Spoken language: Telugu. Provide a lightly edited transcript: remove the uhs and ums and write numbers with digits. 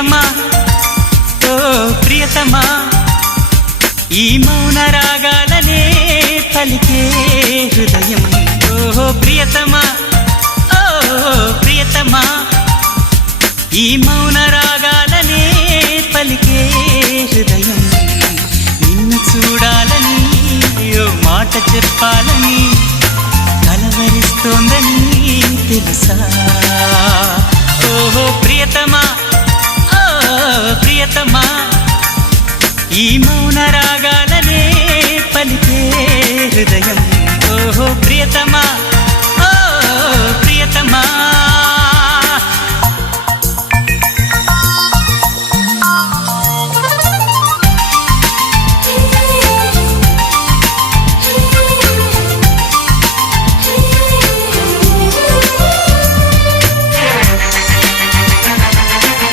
ప్రియతమా ఓ ప్రియతమా ఈ మౌన రాగాలనే పలికే హృదయం ఓ ప్రియతమా ఓ ప్రియతమా ఈ మౌన రాగాలనే పలికే హృదయం నిన్ను చూడాలని ఓ మాట చెప్పాలని కలవరిస్తోందని తెలుసా ఓ ప్రియతమా